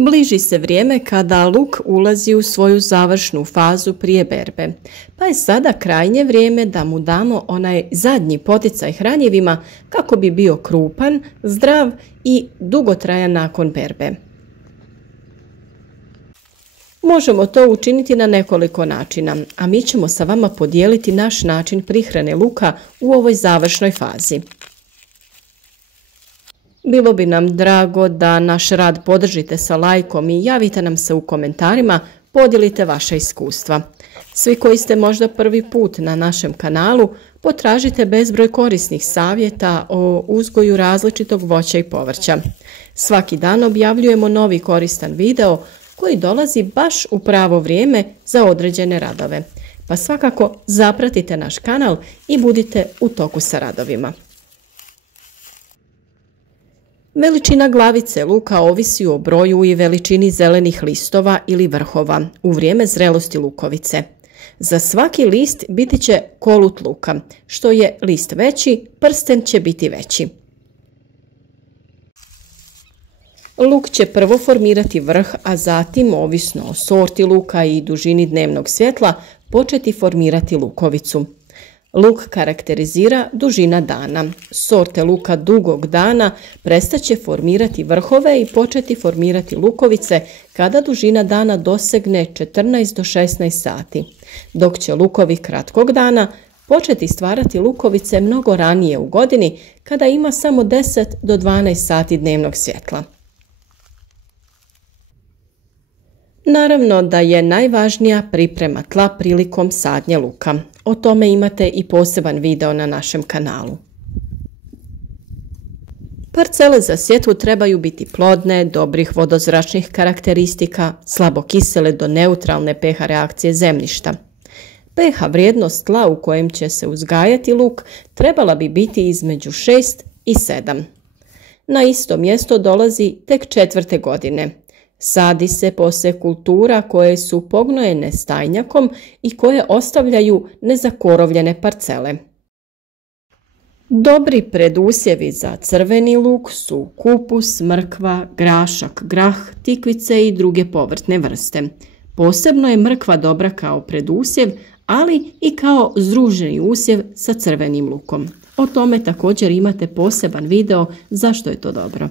Bliži se vrijeme kada luk ulazi u svoju završnu fazu prije berbe, pa je sada krajnje vrijeme da mu damo onaj zadnji poticaj hranjivima kako bi bio krupan, zdrav i dugotrajan nakon berbe. Možemo to učiniti na nekoliko načina, a mi ćemo sa vama podijeliti naš način prihrane luka u ovoj završnoj fazi. Bilo bi nam drago da naš rad podržite sa lajkom i javite nam se u komentarima, podijelite vaša iskustva. Svi koji ste možda prvi put na našem kanalu, potražite bezbroj korisnih savjeta o uzgoju različitog voća i povrća. Svaki dan objavljujemo novi koristan video koji dolazi baš u pravo vrijeme za određene radove. Pa svakako zapratite naš kanal i budite u toku sa radovima. Veličina glavice luka ovisi o broju i veličini zelenih listova ili vrhova u vrijeme zrelosti lukovice. Za svaki list biti će kolut luka. Što je list veći, prsten će biti veći. Luk će prvo formirati vrh, a zatim, ovisno o sorti luka i dužini dnevnog svjetla, početi formirati lukovicu. Luk karakterizira dužina dana. Sorte luka dugog dana prestaće formirati vrhove i početi formirati lukovice kada dužina dana dosegne 14 do 16 sati, dok će lukovi kratkog dana početi stvarati lukovice mnogo ranije u godini kada ima samo 10 do 12 sati dnevnog svjetla. Naravno da je najvažnija priprema tla prilikom sadnje luka. O tome imate i poseban video na našem kanalu. Parcele za sjetvu trebaju biti plodne, dobrih vodozračnih karakteristika, slabo kisele do neutralne pH reakcije zemljišta. pH vrijednost tla u kojem će se uzgajati luk trebala bi biti između 6 i 7. Na isto mjesto dolazi tek 4. godine. Sadi se poslije kultura koje su pognojene stajnjakom i koje ostavljaju nezakorovljene parcele. Dobri predusjevi za crveni luk su kupus, mrkva, grašak, grah, tikvice i druge povrtne vrste. Posebno je mrkva dobra kao predusjev, ali i kao združeni usjev sa crvenim lukom. O tome također imate poseban video zašto je to dobro.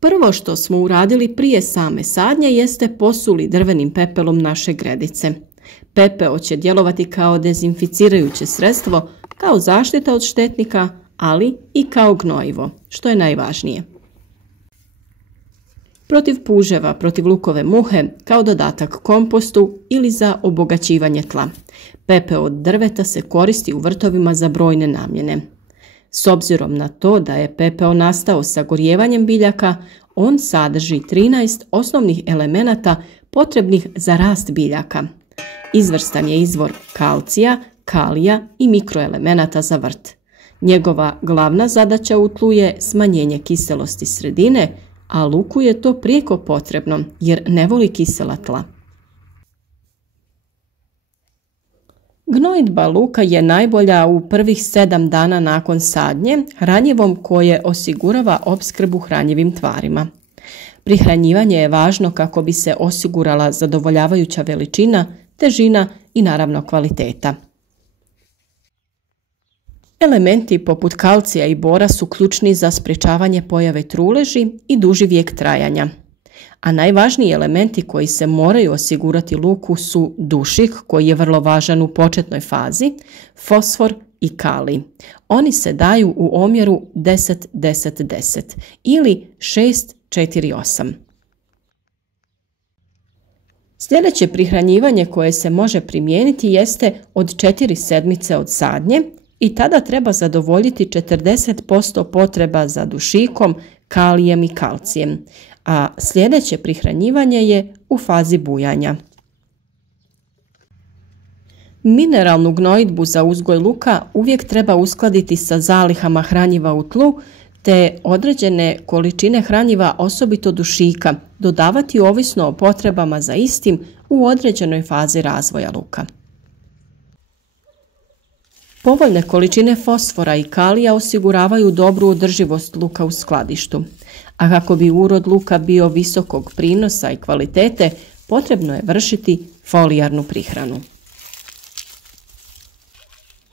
Prvo što smo uradili prije same sadnje jeste posuli drvenim pepelom naše gredice. Pepeo će djelovati kao dezinficirajuće sredstvo, kao zaštita od štetnika, ali i kao gnojivo, što je najvažnije. Protiv puževa, protiv lukove muhe, kao dodatak kompostu ili za obogaćivanje tla. Pepeo od drveta se koristi u vrtovima za brojne namjene. S obzirom na to da je pepeo nastao sagorijevanjem biljaka, on sadrži 13 osnovnih elemenata potrebnih za rast biljaka. Izvrstan je izvor kalcija, kalija i mikroelemenata za vrt. Njegova glavna zadaća u tlu je smanjenje kiselosti sredine, a luku je to prijeko potrebno jer ne voli kisela tla. Gnojidba luka je najbolja u prvih 7 dana nakon sadnje hranjivom koje osigurava opskrbu hranjivim tvarima. Prihranjivanje je važno kako bi se osigurala zadovoljavajuća veličina, težina i naravno kvaliteta. Elementi poput kalcija i bora su ključni za sprječavanje pojave truleži i duži vijek trajanja. A najvažniji elementi koji se moraju osigurati luku su dušik, koji je vrlo važan u početnoj fazi, fosfor i kalij. Oni se daju u omjeru 10-10-10 ili 6-4-8. Sljedeće prihranjivanje koje se može primijeniti jeste od 4 sedmice od sadnje i tada treba zadovoljiti 40% potreba za dušikom, kalijem i kalcijem, a sljedeće prihranjivanje je u fazi bujanja. Mineralnu gnojidbu za uzgoj luka uvijek treba uskladiti sa zalihama hranjiva u tlu, te određene količine hranjiva, osobito dušika, dodavati ovisno o potrebama za istim u određenoj fazi razvoja luka. Povoljne količine fosfora i kalija osiguravaju dobru održivost luka u skladištu, a kako bi urod luka bio visokog prinosa i kvalitete, potrebno je vršiti folijarnu prihranu.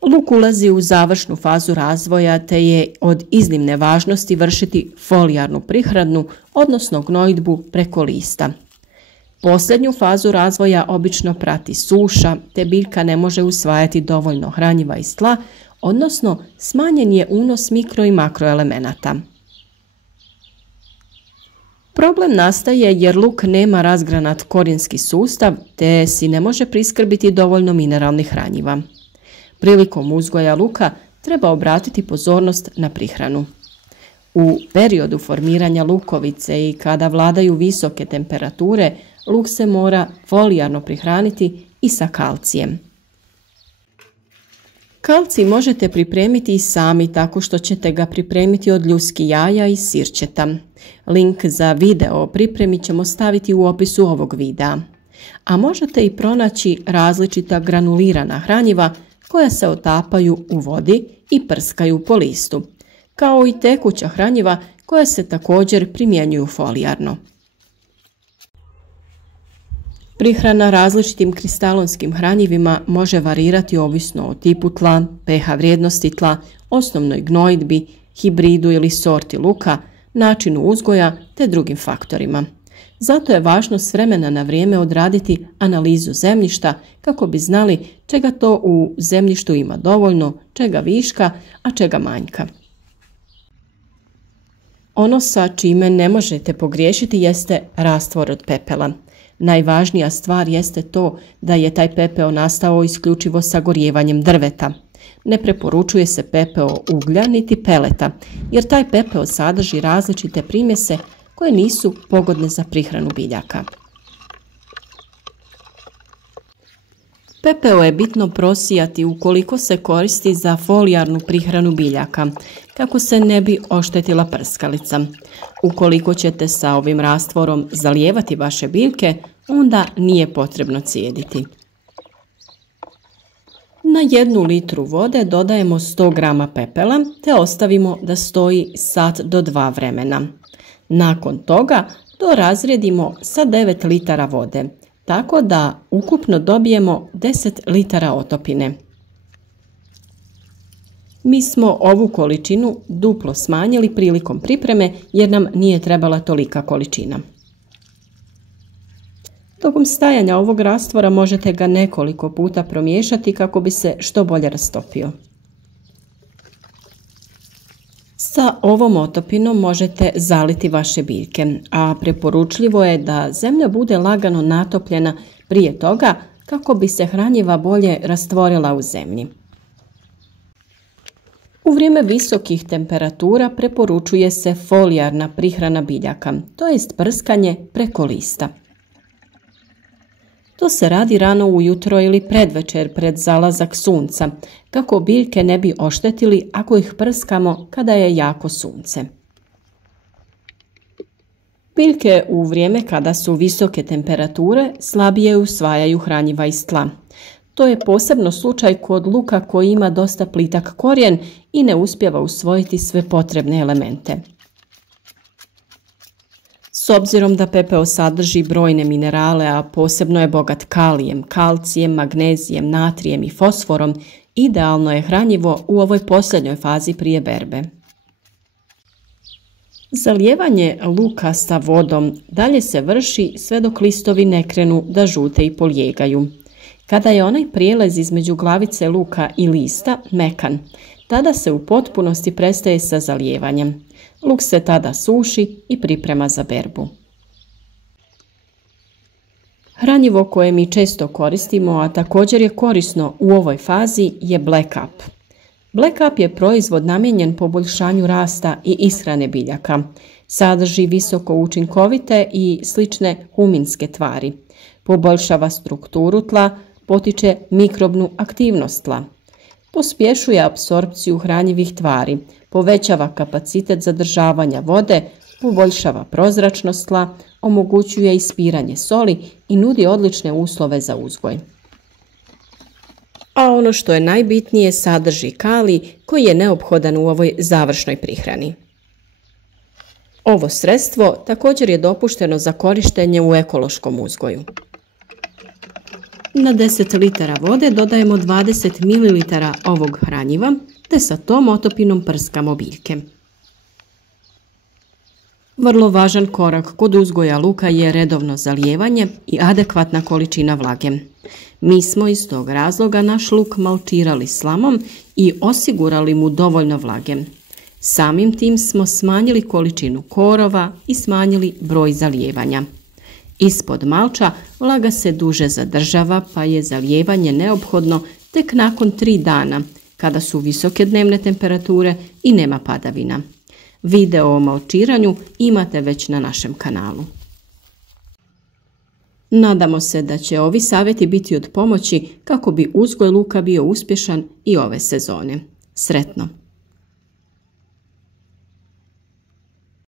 Luk ulazi u završnu fazu razvoja te je od iznimne važnosti vršiti folijarnu prihranu, odnosno gnojidbu preko lista. Posljednju fazu razvoja obično prati suša, te biljka ne može usvajati dovoljno hranjiva iz tla, odnosno smanjen je unos mikro i makroelemenata. Problem nastaje jer luk nema razgranat korijenski sustav, te si ne može priskrbiti dovoljno mineralnih hranjiva. Prilikom uzgoja luka treba obratiti pozornost na prihranu. U periodu formiranja lukovice i kada vladaju visoke temperature, luk se mora folijarno prihraniti i sa kalcijem. Kalcij možete pripremiti i sami tako što ćete ga pripremiti od ljuskih jaja i sirćeta. Link za video o pripremi ćemo staviti u opisu ovog videa. A možete i pronaći različita granulirana hranjiva koja se otapaju u vodi i prskaju po listu, kao i tekuća hranjiva koja se također primjenjuju folijarno. Prihrana različitim kristalonskim hranjivima može varirati ovisno o tipu tla, pH vrijednosti tla, osnovnoj gnojidbi, hibridu ili sorti luka, načinu uzgoja te drugim faktorima. Zato je važno s vremena na vrijeme odraditi analizu zemljišta kako bi znali čega to u zemljištu ima dovoljno, čega viška, a čega manjka. Ono sa čime ne možete pogriješiti jeste rastvor od pepela. Najvažnija stvar jeste to da je taj pepeo nastao isključivo sagorijevanjem drveta. Ne preporučuje se pepeo uglja niti peleta, jer taj pepeo sadrži različite primjese koje nisu pogodne za prihranu biljaka. Pepeo je bitno prosijati ukoliko se koristi za folijarnu prihranu biljaka, kako se ne bi oštetila prskalica. Ukoliko ćete sa ovim rastvorom zalijevati vaše biljke, onda nije potrebno cijediti. Na 1 litru vode dodajemo 100 grama pepela te ostavimo da stoji sat do 2 vremena. Nakon toga to razrijedimo sa 9 litara vode, tako da ukupno dobijemo 10 litara otopine. Mi smo ovu količinu duplo smanjili prilikom pripreme jer nam nije trebala tolika količina. Tokom stajanja ovog rastvora možete ga nekoliko puta promiješati kako bi se što bolje rastopio. Sa ovom otopinom možete zaliti vaše biljke, a preporučljivo je da zemlja bude lagano natopljena prije toga kako bi se hranjiva bolje rastvorila u zemlji. U vrijeme visokih temperatura preporučuje se folijarna prihrana biljaka, to jest prskanje preko lista. To se radi rano ujutro ili predvečer pred zalazak sunca, kako biljke ne bi oštetili ako ih prskamo kada je jako sunce. Biljke u vrijeme kada su visoke temperature slabije usvajaju hranjiva iz tla. To je posebno slučaj kod luka koji ima dosta plitak korijen i ne uspijeva usvojiti sve potrebne elemente. S obzirom da pepeo sadrži brojne minerale, a posebno je bogat kalijem, kalcijem, magnezijem, natrijem i fosforom, idealno je hranjivo u ovoj posljednjoj fazi prije berbe. Zalijevanje luka sa vodom dalje se vrši sve dok listovi ne krenu da žute i polijegaju. Kada je onaj prijelaz između glavice luka i lista mekan, tada se u potpunosti prestaje sa zalijevanjem. Luk se tada suši i priprema za berbu. Hranjivo koje mi često koristimo, a također je korisno u ovoj fazi, je Black Up. Black Up je proizvod namijenjen poboljšanju rasta i ishrane biljaka. Sadrži visoko učinkovite i slične huminske tvari. Poboljšava strukturu tla, potiče mikrobnu aktivnost tla. Pospješuje apsorpciju hranjivih tvari, povećava kapacitet zadržavanja vode, poboljšava prozračnost tla, omogućuje ispiranje soli i nudi odlične uslove za uzgoj. a ono što je najbitnije sadrži kalij koji je neophodan u ovoj završnoj prihrani. Ovo sredstvo također je dopušteno za korištenje u ekološkom uzgoju. Na 10 litara vode dodajemo 20 ml ovog hranjiva te sa tom otopinom prskamo biljke. Vrlo važan korak kod uzgoja luka je redovno zalijevanje i adekvatna količina vlage. Mi smo iz tog razloga naš luk malčirali slamom i osigurali mu dovoljno vlage. Samim tim smo smanjili količinu korova i smanjili broj zalijevanja. Ispod malča vlaga se duže zadržava, pa je zalijevanje neophodno tek nakon 3 dana, kada su visoke dnevne temperature i nema padavina. Video o malčiranju imate već na našem kanalu. Nadamo se da će ovi savjeti biti od pomoći kako bi uzgoj luka bio uspješan i ove sezone. Sretno!